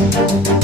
thank you